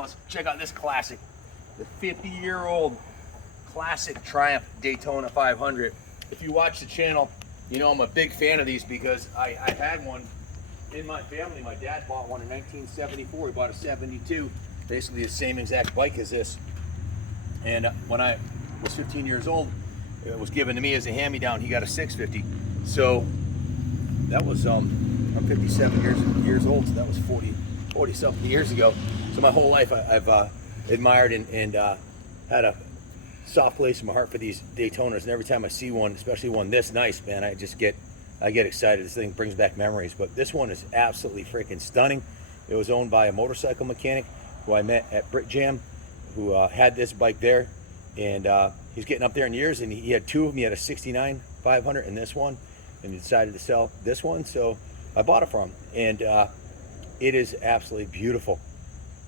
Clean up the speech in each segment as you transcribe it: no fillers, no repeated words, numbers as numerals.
Let's check out this classic, the 50-year-old classic Triumph Daytona 500. If you watch the channel, you know I'm a big fan of these because I had one in my family. My dad bought one in 1974. He bought a 72, basically the same exact bike as this. And when I was 15 years old, it was given to me as a hand-me-down. He got a 650. So that was, I'm 57 years old, so that was 40 something years ago. So my whole life I've admired and had a soft place in my heart for these Daytonas, and every time I see one, especially one this nice, man, I get excited. This thing brings back memories. But this one is absolutely freaking stunning. It was owned by a motorcycle mechanic who I met at Brit Jam, who had this bike there, and he's getting up there in years, and he had two of them. He had a 69 500 and this one, and he decided to sell this one, so I bought it from him, and it is absolutely beautiful.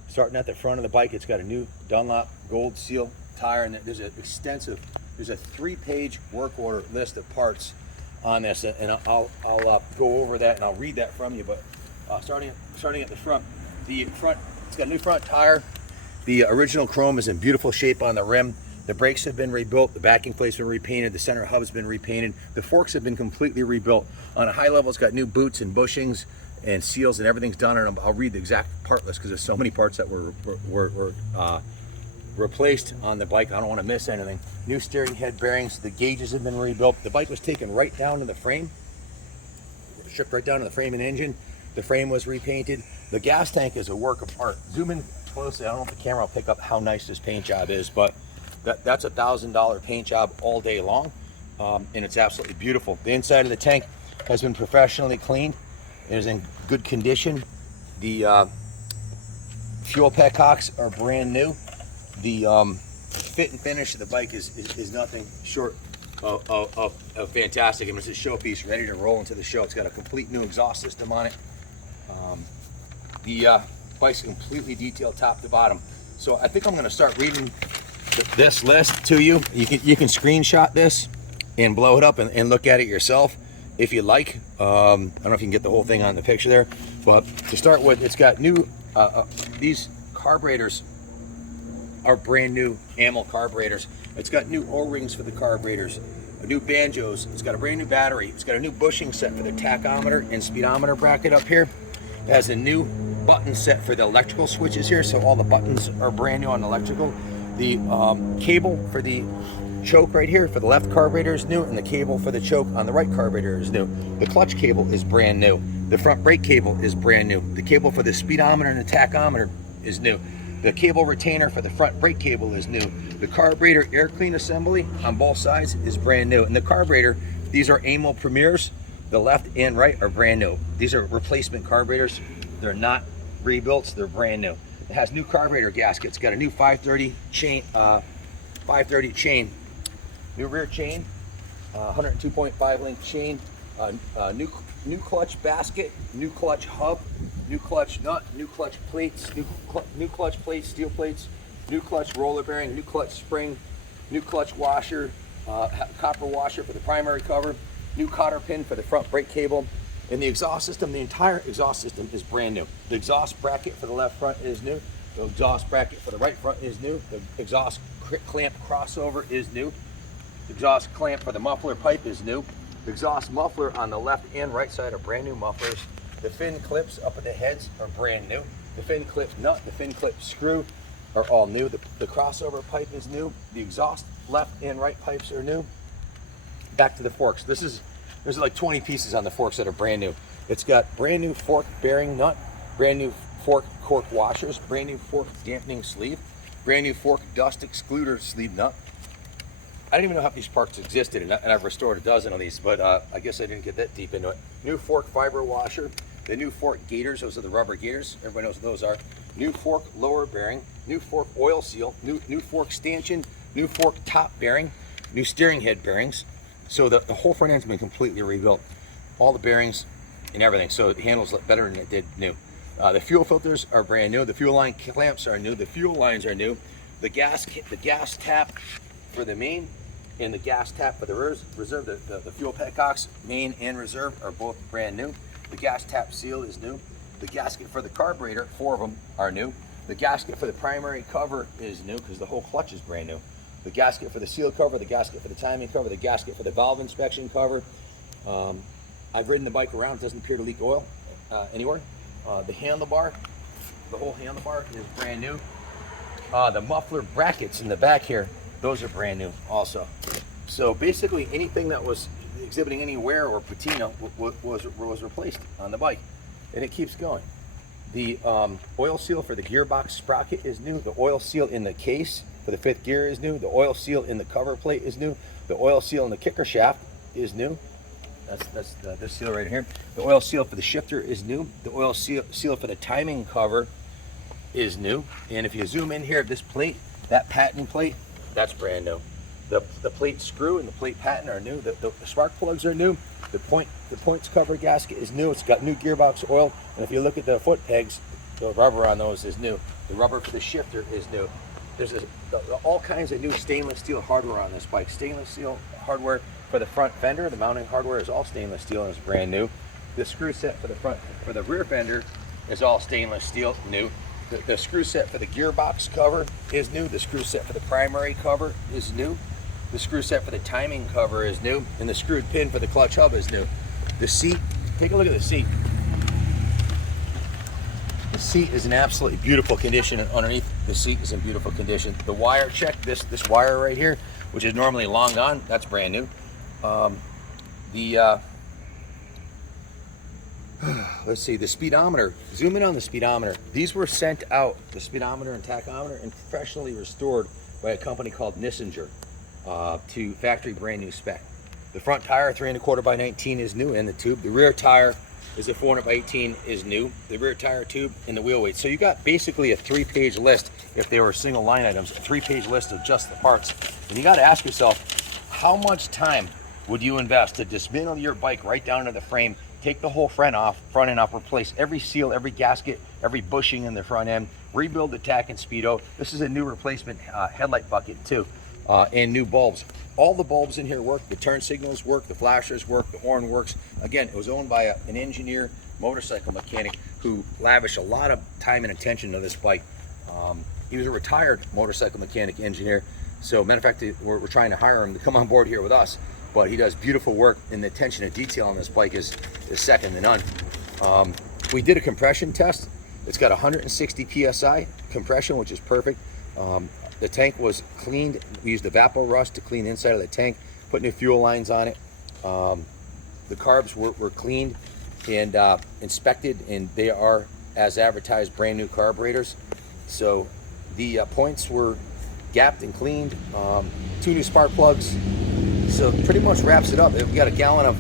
Starting at the front of the bike, it's got a new Dunlop Gold Seal tire, and there's a 3-page work order list of parts on this, and I'll go over that and I'll read that from you. But starting at the front, it's got a new front tire. The original chrome is in beautiful shape on the rim. The brakes have been rebuilt, the backing plates have been repainted, the center hub has been repainted, the forks have been completely rebuilt. On a high level, it's got new boots and bushings and seals, and everything's done. And I'll read the exact part list because there's so many parts that were replaced on the bike. I don't want to miss anything. New steering head bearings, the gauges have been rebuilt. The bike was taken right down to the frame, stripped right down to the frame and engine. The frame was repainted. The gas tank is a work of art. Zoom in closely. I don't know if the camera will pick up how nice this paint job is, but that's a $1,000 paint job all day long, and it's absolutely beautiful. The inside of the tank has been professionally cleaned. It is in good condition. The fuel petcocks are brand new. The fit and finish of the bike is nothing short of fantastic. I mean, it's a showpiece ready to roll into the show. It's got a complete new exhaust system on it. The bike's completely detailed top to bottom. So I think I'm going to start reading this list to you. You can screenshot this and blow it up and look at it yourself if you like. I don't know if you can get the whole thing on the picture there, but to start with, it's got new these carburetors are brand new ammo carburetors. It's got new O-rings for the carburetors, new banjos. It's got a brand new battery. It's got a new bushing set for the tachometer and speedometer bracket up here. It has a new button set for the electrical switches here, so all the buttons are brand new on electrical. The cable for the choke right here for the left carburetor is new, and the cable for the choke on the right carburetor is new. The clutch cable is brand new. The front brake cable is brand new. The cable for the speedometer and the tachometer is new. The cable retainer for the front brake cable is new. The carburetor air clean assembly on both sides is brand new. And the carburetor, these are AMO Premiers. The left and right are brand new. These are replacement carburetors. They're not rebuilds, they're brand new. It has new carburetor gaskets. Got a new 530 chain, new rear chain, 102.5 link chain, new clutch basket, new clutch hub, new clutch nut, new clutch plates, new clutch plates, steel plates, new clutch roller bearing, new clutch spring, new clutch washer, copper washer for the primary cover, new cotter pin for the front brake cable. And the exhaust system, the entire exhaust system is brand new. The exhaust bracket for the left front is new. The exhaust bracket for the right front is new. The exhaust clamp crossover is new. The exhaust clamp for the muffler pipe is new. The exhaust muffler on the left and right side are brand new mufflers. The fin clips up at the heads are brand new. The fin clip nut, the fin clip screw are all new. The crossover pipe is new. The exhaust left and right pipes are new. Back to the forks. There's like 20 pieces on the forks that are brand new. It's got brand new fork bearing nut, brand new fork cork washers, brand new fork dampening sleeve, brand new fork dust excluder sleeve nut. I didn't even know how these parts existed, and I've restored a dozen of these, but I guess I didn't get that deep into it. New fork fiber washer, the new fork gaiters, those are the rubber gaiters, everybody knows what those are. New fork lower bearing, new fork oil seal, new fork stanchion, new fork top bearing, new steering head bearings. So the whole front end's been completely rebuilt. All the bearings and everything, so it handles better than it did new. The fuel filters are brand new. The fuel line clamps are new. The fuel lines are new. The gas tap for the main and the gas tap for the reserve, the fuel petcocks, main and reserve, are both brand new. The gas tap seal is new. The gasket for the carburetor, 4 of them, are new. The gasket for the primary cover is new because the whole clutch is brand new. The gasket for the seal cover, the gasket for the timing cover, the gasket for the valve inspection cover. I've ridden the bike around, it doesn't appear to leak oil anywhere. The handlebar, the whole handlebar is brand new. The muffler brackets in the back here, those are brand new also. So basically anything that was exhibiting any wear or patina was replaced on the bike, and it keeps going. The oil seal for the gearbox sprocket is new. The oil seal in the case for the 5th gear is new. The oil seal in the cover plate is new. The oil seal in the kicker shaft is new. That's this seal right here. The oil seal for the shifter is new. The oil seal for the timing cover is new. And if you zoom in here, this plate, that patent plate, that's brand new. The plate screw and the plate patent are new. The spark plugs are new. The points cover gasket is new. It's got new gearbox oil. And if you look at the foot pegs, the rubber on those is new. The rubber for the shifter is new. There's all kinds of new stainless steel hardware on this bike. Stainless steel hardware for the front fender. The mounting hardware is all stainless steel and is brand new. The screw set for the rear fender is all stainless steel, new. The screw set for the gearbox cover is new. The screw set for the primary cover is new. The screw set for the timing cover is new. And the screwed pin for the clutch hub is new. The seat, take a look at the seat. The seat is in absolutely beautiful condition, and underneath the seat is in beautiful condition. The wire check, this wire right here, which is normally long gone, that's brand new. Let's see, the speedometer, zoom in on the speedometer. These were sent out, the speedometer and tachometer, and professionally restored by a company called Nissinger to factory brand new spec. The front tire, 3 1/4 by 19 is new in the tube. The rear tire is a 400 by 18 is new. The rear tire tube and the wheel weight. So you got basically a 3-page list, if they were single line items, a 3-page list of just the parts. And you got to ask yourself, how much time would you invest to dismantle your bike right down to the frame, take the whole front end off, replace every seal, every gasket, every bushing in the front end, rebuild the tack and speedo. This is a new replacement headlight bucket too, and new bulbs. All the bulbs in here work, the turn signals work, the flashers work, the horn works. Again, it was owned by an engineer, motorcycle mechanic, who lavished a lot of time and attention to this bike. He was a retired motorcycle mechanic engineer, so matter of fact, we're trying to hire him to come on board here with us. But he does beautiful work, and the attention to detail on this bike is second to none. We did a compression test. It's got 160 PSI compression, which is perfect. The tank was cleaned. We used the Vapo Rust to clean the inside of the tank, put new fuel lines on it. The carbs were cleaned and inspected, and they are, as advertised, brand new carburetors. So the points were gapped and cleaned. 2 new spark plugs. So pretty much wraps it up. We got a gallon of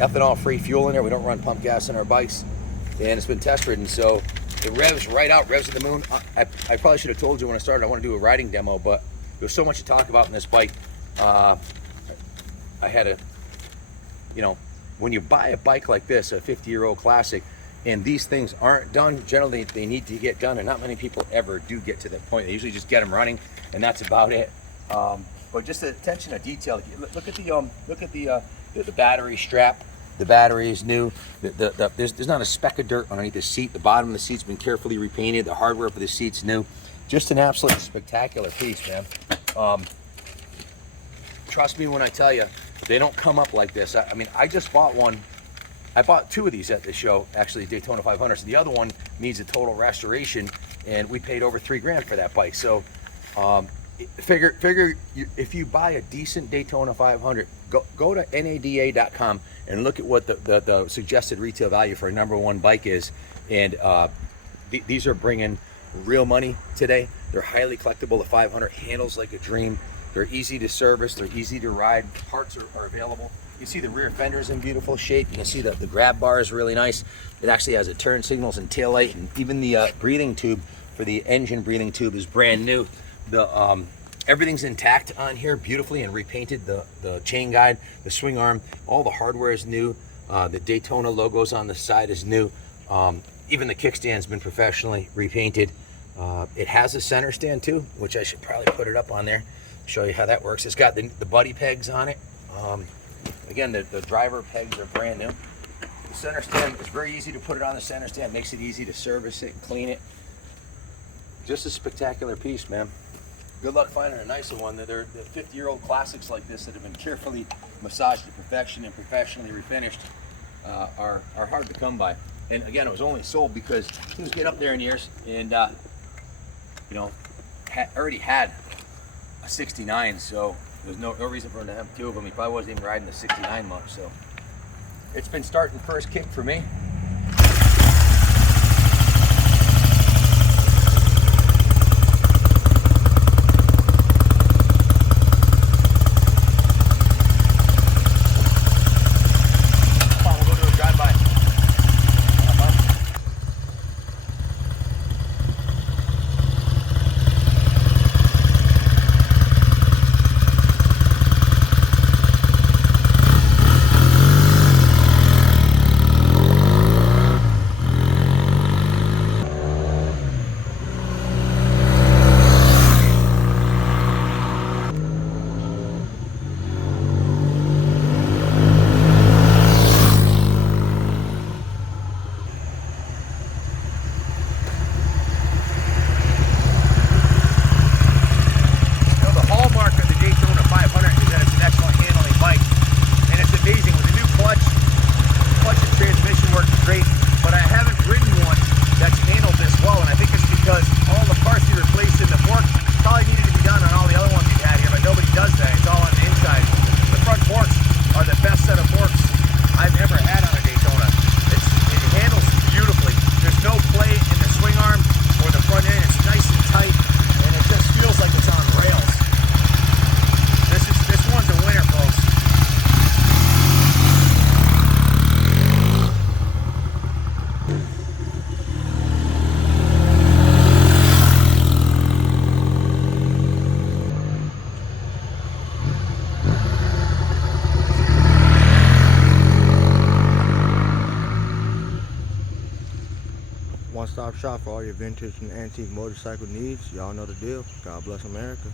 ethanol-free fuel in there. We don't run pump gas in our bikes, and it's been test ridden. So it revs right out, revs to the moon. I probably should have told you when I started I want to do a riding demo, but there's so much to talk about in this bike. I had to, when you buy a bike like this, a 50-year-old classic, and these things aren't done, generally they need to get done, and not many people ever do get to that point. They usually just get them running, and that's about it. But just the attention to detail. Look at the battery strap. The battery is new. There's not a speck of dirt underneath the seat. The bottom of the seat's been carefully repainted. The hardware for the seat's new. Just an absolute spectacular piece, man. Trust me when I tell you, they don't come up like this. I mean, I just bought one. I bought 2 of these at the show, actually, Daytona 500. So the other one needs a total restoration, and we paid over $3 grand for that bike. So figure if you buy a decent Daytona 500, go to NADA.com and look at what the suggested retail value for a #1 bike is. And these are bringing real money today. They're highly collectible. The 500 handles like a dream. They're easy to service. They're easy to ride. Parts are available. You see the rear fender's in beautiful shape. You can see the grab bar is really nice. It actually has a turn signals and tail light, and even the breathing tube for the engine breathing tube is brand new. Everything's intact on here, beautifully and repainted. The chain guide, the swing arm, all the hardware is new. The Daytona logos on the side is new. Even the kickstand's been professionally repainted. It has a center stand too, which I should probably put it up on there, show you how that works. It's got the buddy pegs on it. Again, the driver pegs are brand new. The center stand, it's very easy to put it on the center stand. Makes it easy to service it and clean it. just a spectacular piece, man. Good luck finding a nicer one. They're the 50-year-old classics like this that have been carefully massaged to perfection and professionally refinished are hard to come by. And again, it was only sold because he was getting up there in years and you know, already had a 69, so there's no reason for him to have two of them. He probably wasn't even riding the 69 much, so it's been starting first kick for me. One-stop shop for all your vintage and antique motorcycle needs. Y'all know the deal. God bless America.